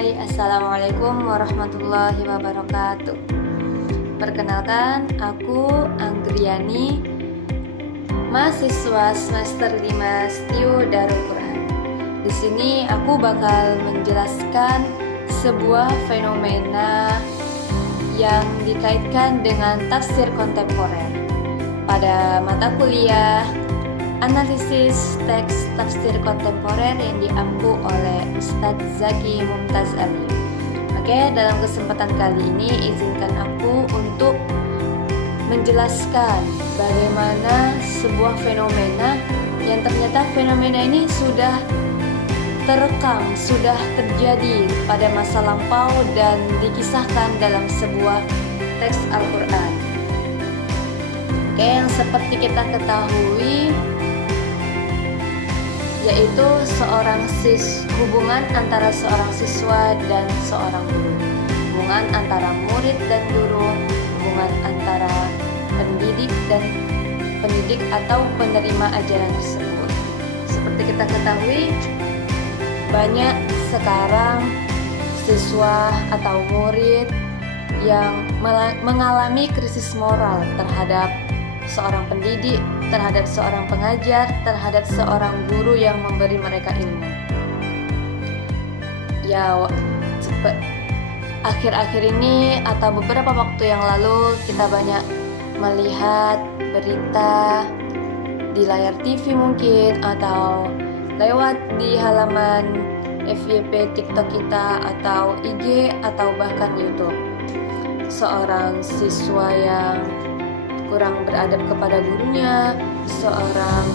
Hai, Assalamualaikum warahmatullahi wabarakatuh. Perkenalkan, aku Anggriani, mahasiswa semester 5 STIU Darul Quran. Di sini aku bakal menjelaskan sebuah fenomena yang dikaitkan dengan tafsir kontemporer pada mata kuliah Analisis Teks Tafsir Kontemporer yang diampu oleh Ustadz Zaki Mumtaz Ali. Oke, dalam kesempatan kali ini izinkan aku untuk menjelaskan bagaimana sebuah fenomena yang ternyata fenomena ini sudah terekam, sudah terjadi pada masa lampau dan dikisahkan dalam sebuah teks Al-Quran. Oke, yang seperti kita ketahui yaitu hubungan antara seorang siswa dan seorang guru, hubungan antara murid dan guru, hubungan antara pendidik atau penerima ajaran tersebut. Seperti kita ketahui, banyak sekarang siswa atau murid yang mengalami krisis moral terhadap seorang pendidik, terhadap seorang pengajar, terhadap seorang guru yang memberi mereka ilmu. Ya, akhir-akhir ini atau beberapa waktu yang lalu kita banyak melihat berita di layar TV mungkin atau lewat di halaman FYP TikTok kita atau IG atau bahkan YouTube. Seorang siswa yang kurang beradab kepada gurunya, seorang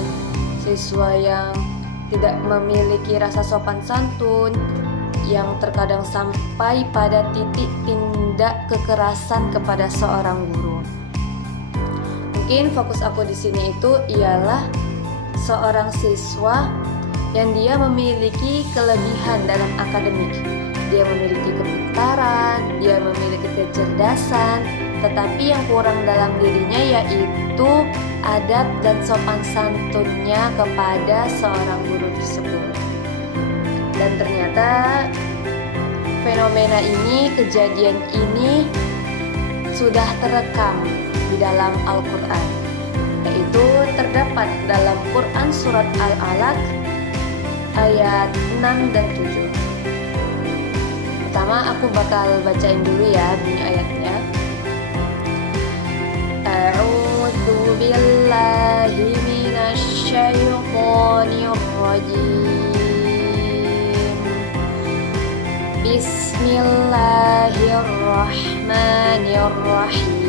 siswa yang tidak memiliki rasa sopan santun, yang terkadang sampai pada titik tindak kekerasan kepada seorang guru. Mungkin fokus aku di sini itu ialah seorang siswa yang dia memiliki kelebihan dalam akademik. Dia memiliki kepintaran, dia memiliki kecerdasan, tetapi yang kurang dalam dirinya yaitu adab dan sopan santunnya kepada seorang guru tersebut. Dan ternyata fenomena ini, kejadian ini sudah terekam di dalam Al-Quran, yaitu terdapat dalam Quran Surat Al-Alaq ayat 6 dan 7. Pertama aku bakal bacain dulu ya bunyi ayatnya. A'udzu billahi minasy syaithanir rajim. Bismillahirrahmanirrahim.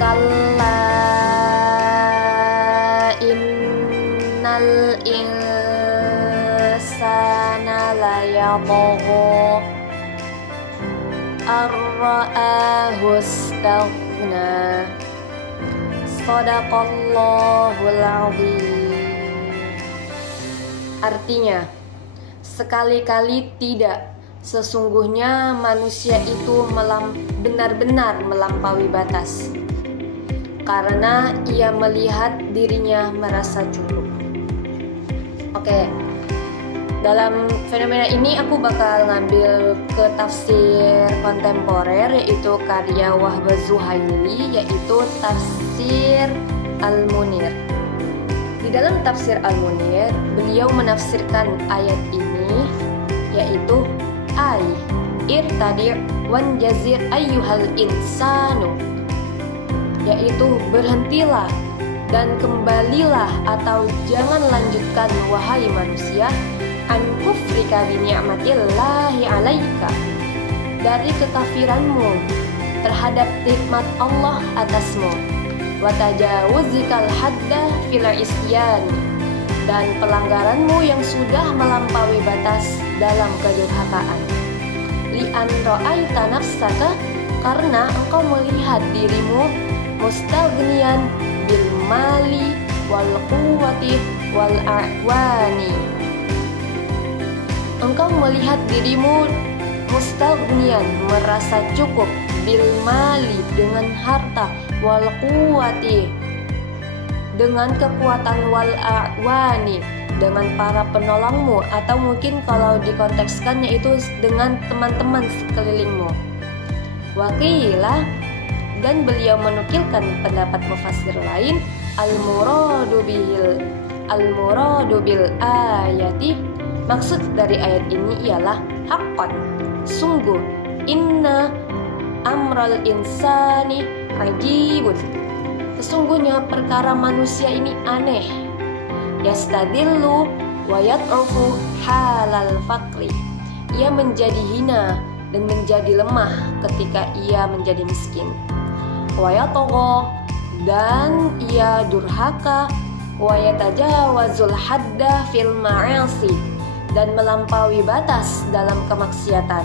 Kalla innal insana layatgha ar-ra'ahu istaghna. Shadaqallahul azim. Artinya, sekali-kali tidak, sesungguhnya manusia itu benar-benar melampaui batas karena ia melihat dirinya merasa cukup. Oke, dalam fenomena ini aku bakal ngambil ke tafsir kontemporer, yaitu karya Wahbah Zuhaili, yaitu tafsir Al-Munir. Di dalam tafsir Al-Munir, beliau menafsirkan ayat ini yaitu irtadi' wanjazir ayyuhal insanu, yaitu berhentilah dan kembalilah atau jangan lanjutkan wahai manusia an kufrika bi ni'matillahi 'alaika, dari kekafiranmu terhadap nikmat Allah atasmu, wa tajawuzikal hadda fil isyan, dan pelanggaranmu yang sudah melampaui batas dalam kedurhakaan. Li an ra'aita nafsaka, karena engkau melihat dirimu mustaghniyan bil mali wal quwwati wal a'wani. Engkau melihat dirimu mustaghniyan, merasa cukup, bil mali, dengan harta, wal quwwati, dengan kekuatan, wal a'wani, dengan para penolongmu, atau mungkin kalau dikontekskannya itu dengan teman-teman sekelilingmu. Waqilah, dan beliau menukilkan pendapat mufassir lain, al-muradu bil ayati, maksud dari ayat ini ialah haqqan, sungguh, inna amral insani ajibun, sesungguhnya perkara manusia ini aneh, yastadillu wa yad'ufu halal fakri, ia menjadi hina dan menjadi lemah ketika ia menjadi miskin, wa yatagha, dan ia durhaka, wa yatajawazul hadda fil ma'asi, dan melampaui batas dalam kemaksiatan,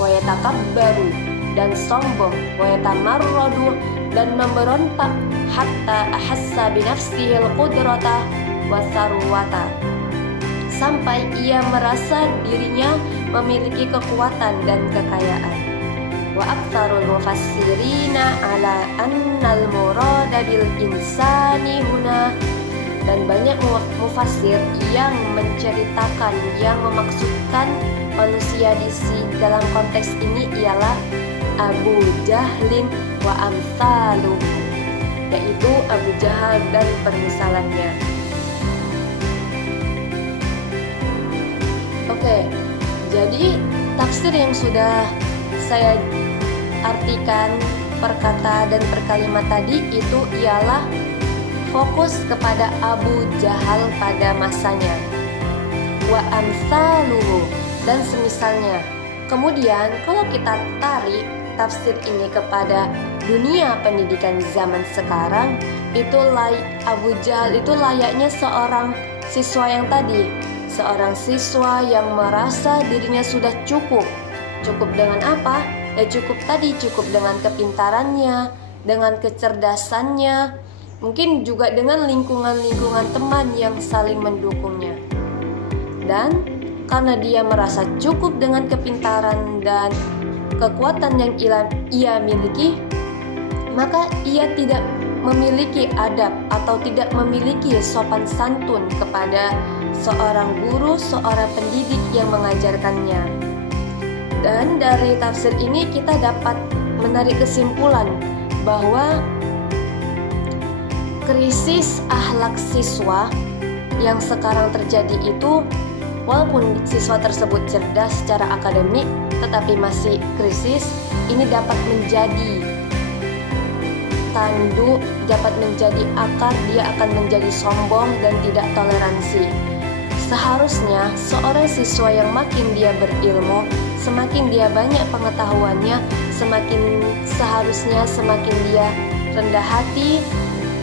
wa yatakabbaru, dan sombong, wa yatamarradu, dan memberontak, hatta ahassa binafsihil qudrata wa sarwata, sampai ia merasa dirinya memiliki kekuatan dan kekayaan. Wa aktsarul mufassirina ala annal murada bil insani huna, dan banyak mufassir yang menceritakan, yang memaksudkan manusia dalam konteks ini ialah Abu Jahlin wa amsaluhu, yaitu Abu Jahal dan permisalannya. Oke, jadi tafsir yang sudah saya artikan per kata dan per kalimat tadi itu ialah fokus kepada Abu Jahal pada masanya, wa amsaluhu, dan semisalnya. Kemudian kalau kita tarik tafsir ini kepada dunia pendidikan zaman sekarang, itu Abu Jahal itu layaknya seorang siswa yang tadi, seorang siswa yang merasa dirinya sudah cukup. Cukup dengan apa? Ya cukup tadi, cukup dengan kepintarannya, dengan kecerdasannya, mungkin juga dengan lingkungan-lingkungan teman yang saling mendukungnya. Dan karena dia merasa cukup dengan kepintaran dan kekuatan yang ia miliki, maka ia tidak memiliki adab atau tidak memiliki sopan santun kepada seorang guru, seorang pendidik yang mengajarkannya. Dan dari tafsir ini kita dapat menarik kesimpulan bahwa krisis akhlak siswa yang sekarang terjadi itu, walaupun siswa tersebut cerdas secara akademik tetapi masih krisis, ini dapat menjadi tanduk, dapat menjadi akar, dia akan menjadi sombong dan tidak toleransi. Seharusnya seorang siswa yang makin dia berilmu, semakin dia banyak pengetahuannya, seharusnya semakin dia rendah hati,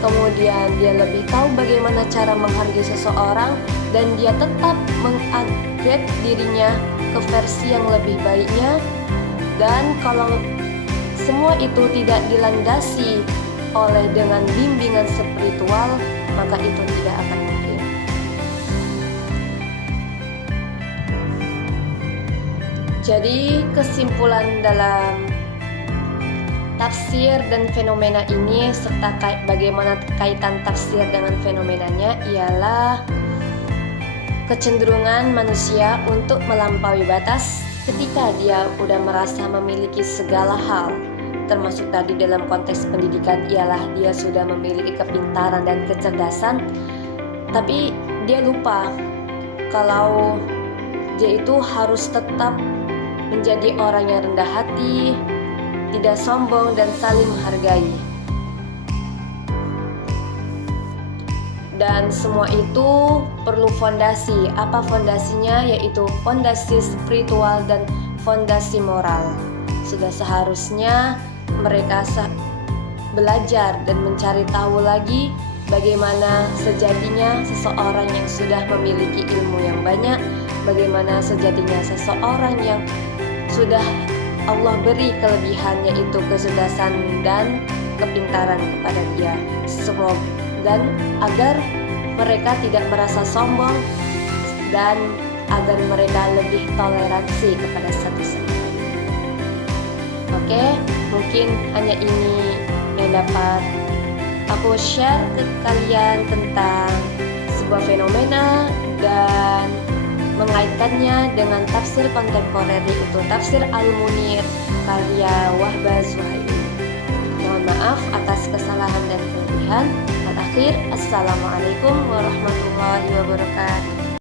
kemudian dia lebih tahu bagaimana cara menghargai seseorang, dan dia tetap mengupgrade dirinya ke versi yang lebih baiknya. Dan kalau semua itu tidak dilandasi oleh dengan bimbingan spiritual, maka itu tidak akan mungkin. Jadi kesimpulan dalam tafsir dan fenomena ini serta bagaimana kaitan tafsir dengan fenomenanya ialah kecenderungan manusia untuk melampaui batas ketika dia udah merasa memiliki segala hal, termasuk tadi dalam konteks pendidikan ialah dia sudah memiliki kepintaran dan kecerdasan, tapi dia lupa kalau dia itu harus tetap menjadi orang yang rendah hati, tidak sombong, dan saling menghargai. Dan semua itu perlu fondasi. Apa fondasinya? Yaitu fondasi spiritual dan fondasi moral. Sudah seharusnya mereka belajar dan mencari tahu lagi bagaimana sejatinya seseorang yang sudah memiliki ilmu yang banyak, bagaimana sejatinya seseorang yang sudah Allah beri kelebihannya itu kecerdasan dan kepintaran kepada dia. Dan agar mereka tidak merasa sombong dan agar mereka lebih toleransi kepada satu sama lain. Oke, mungkin hanya ini yang dapat aku share ke kalian tentang sebuah fenomena dan mengaitkannya dengan tafsir kontemporer, yaitu tafsir Al-Munir karya Wahbah Zuhaili. Mohon maaf atas kesalahan dan kelebihan. Terakhir, Assalamualaikum warahmatullahi wabarakatuh.